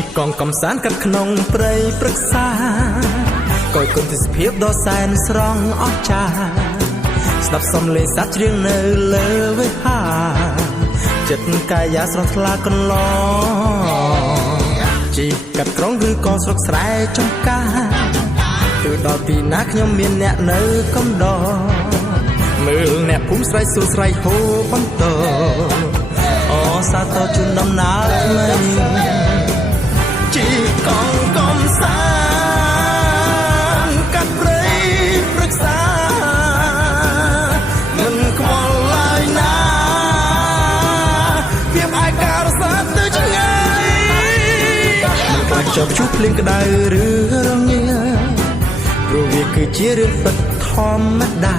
ជីកងកំសាន្តកាត់ក្នុងព្រៃព្រឹក្សាក៏គុណទេសភាពដ៏សែនស្រស់អស្ចារ្យស្ដាប់សំឡេងសត្វច្រៀងនៅលើវិហារចិត្តកាយាស្រស់ថ្លាកន្លងជីកាត់ក្រុងឬក៏ស្រុកស្រែចំការទៅដល់ទីណាខ្ញុំមានអ្នកនៅកំដរមើលអ្នកភូមិស្រែកសួរស្រែកហូបន្តអូសាទរជូនដំណើរថ្មីជីកងកំសាន្តកាត់ព្រៃព្រឹក្សាមិនខ្វល់ឡើយណាភាពឯការសាទៅឆ្ងាយមិនខ្លាចជាប់ជួបភ្លៀងក្តៅឬរងាព្រោះវាគឺជារឿងពិតធម្មតា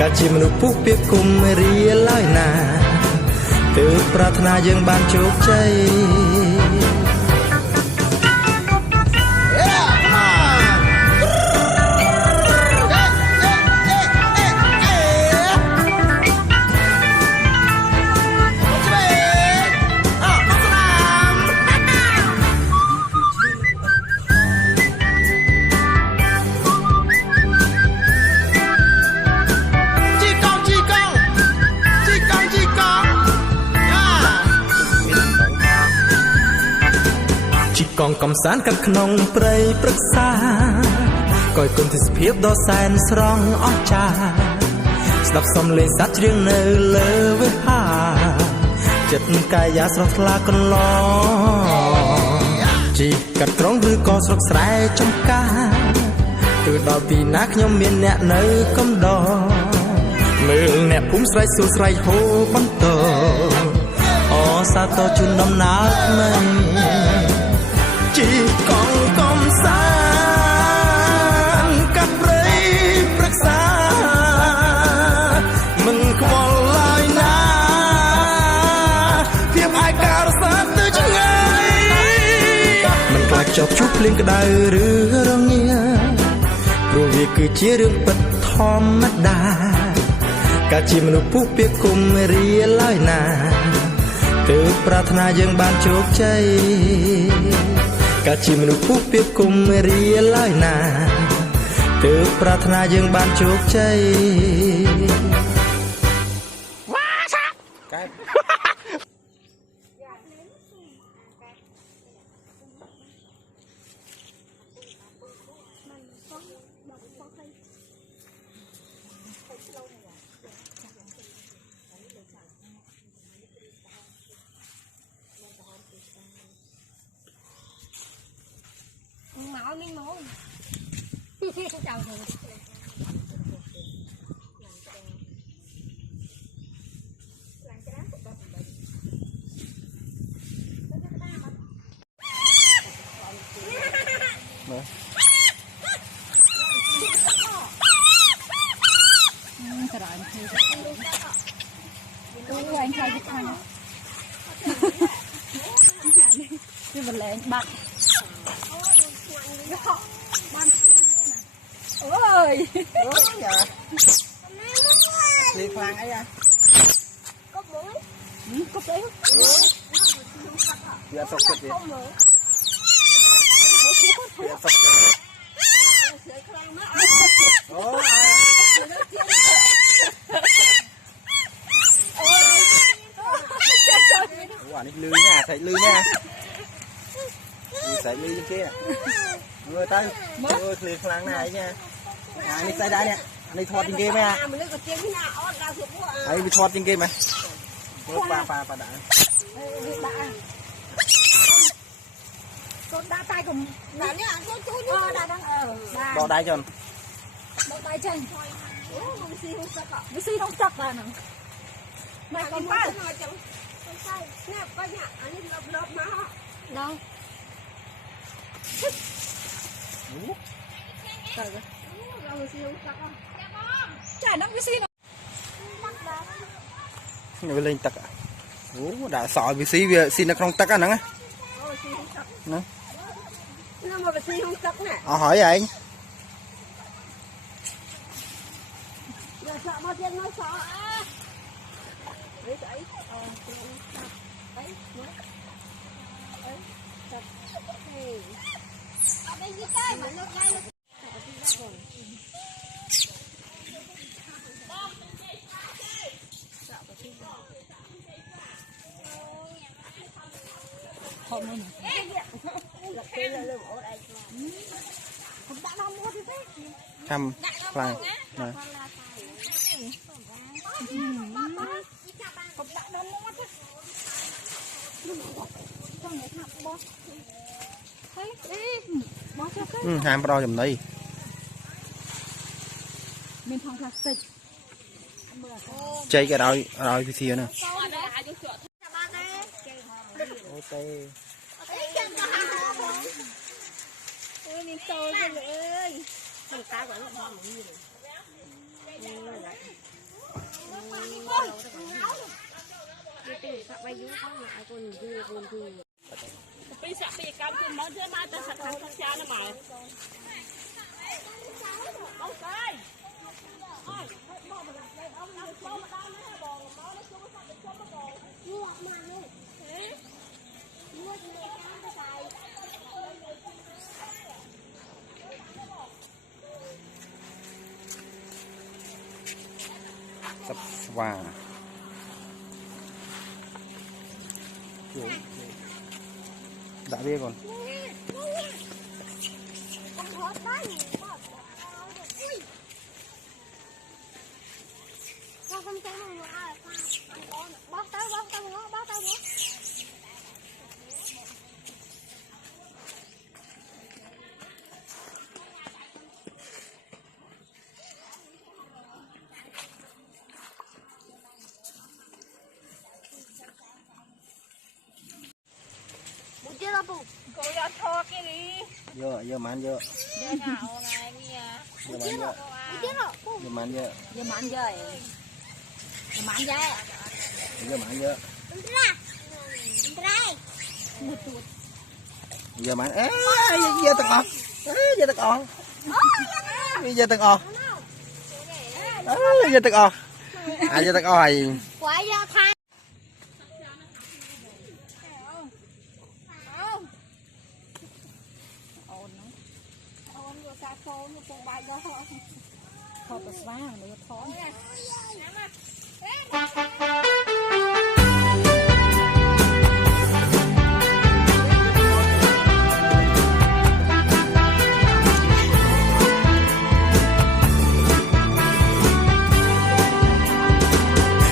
កាលជាមនុស្សពុះពាក្យគុំរៀលឡើយណាទើបប្រាថ្នាយើងបានជោគជ័យកងកំសាន្តកាត់ក្នុងព្រៃព្រឹក្សាក៏គុណទេសភាពដ៏សែនស្រស់អស្ចារ្យស្ដាប់សំឡេងសត្វច្រៀងនៅលើវិហារចិត្តកាយាស្រស់ថ្លាកន្លងជីកាត់ក្រុងឬក៏ស្រុកស្រែចំការទៅដល់ទីណាខ្ញុំមានអ្នកនៅកំដរមើលអ្នកភូមិស្រែកសួរស្រែកហូបន្តអូសាទរជូនដំណើរថ្មីជីកងកំសាន្តកាត់ព្រៃព្រឹក្សាមិនខ្វល់ឡើយណាភាពឯការសាទៅឆ្ងាយមិនខ្លាចជាប់ជួបភ្លៀងក្តៅឬរងាព្រោះវាគឺជារឿងពិតធម្មតាកាលជាមនុស្សពុះពាក្យគុំរៀលឡើយណាទើបប្រាថ្នាយើងបានជោគជ័យកាលជាមនុស្សពុះពាក្យគុំរៀលឡើយណាទើបប្រាថ្នាយើងបានជោគជ័យវ៉ាសាប់កែmáu mình máu chào rồi anh trai cái thằng cái vật lẻ bạc ôi giờ thì khoan ấy à cốc muối cốc đấy giờ sọc sạch gì giờ sọc ủa quả này lư nha thầy lư nha sợi lư trên kia người tay người liền khoan này nha này tay đây nè này thọt trên kia mày ấy bị thọt trên kia mày pa đã con đá tay cùng là nhá đá đang bỏ tay cho bỏ tay chân xi không sập à nè mày còn ba nè coi nhá anh lợp má đâu chả nắm cái xi nào lên tắc à đã sỏi vì xi nó không tắc à nè mà xi không tắc nè hỏi vậy sợ bao tiền nói sợ đấy đấy đấy ทำพลางนะ ห้ามเราจำได้ មានថងផ្លាស្ទិក chơi cái rồi cái gì nữa ok មានចូលទៅលើអើយមិនតាគាត់មកមកនេះទៅសាក់បាយយូរផងឲ្យកូនយូរកូនយូរពីសាក់ពីកម្មគឺមកធ្វើមកតែសាក់ខាងខាងចានមកអូខេអើយមកមកអមមកចូលមកដល់ណាបងមកនេះចូលសាក់ទៅចូលមកបងយូរមកនេះហេយូរទៅតាមទៅ sắp và đã biết còn cô ra thò cái đi giờ mán giờ đây nào này nghe giờ mán giờ giờ mán giờ giờ mán giờ giờ mán giờ giờ mán ế giờ tao ọt giờ tao ọt giờ tao ọt giờ tao ọt à giờ tao ọt quái ra thay khó bớt vá nữa khó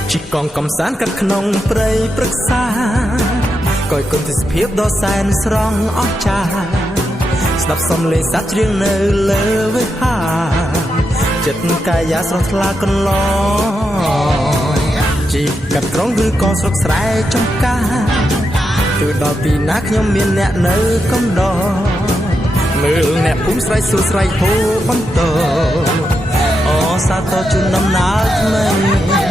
chỉ còn cầm sán cắt khung prey prắc xa coi con thì phiếp đó san srong óc cha sắp xong lên sát riêng nơi lơ với hà chật cài giá sọt la con lo chỉ cắt rong hư con sọt sải trong ca từ đó vì nát nhóm miền nẹt nơi công đò mưa nẹt cũng sải sụt sải phố bắn tờ o sa to chun năm nát mây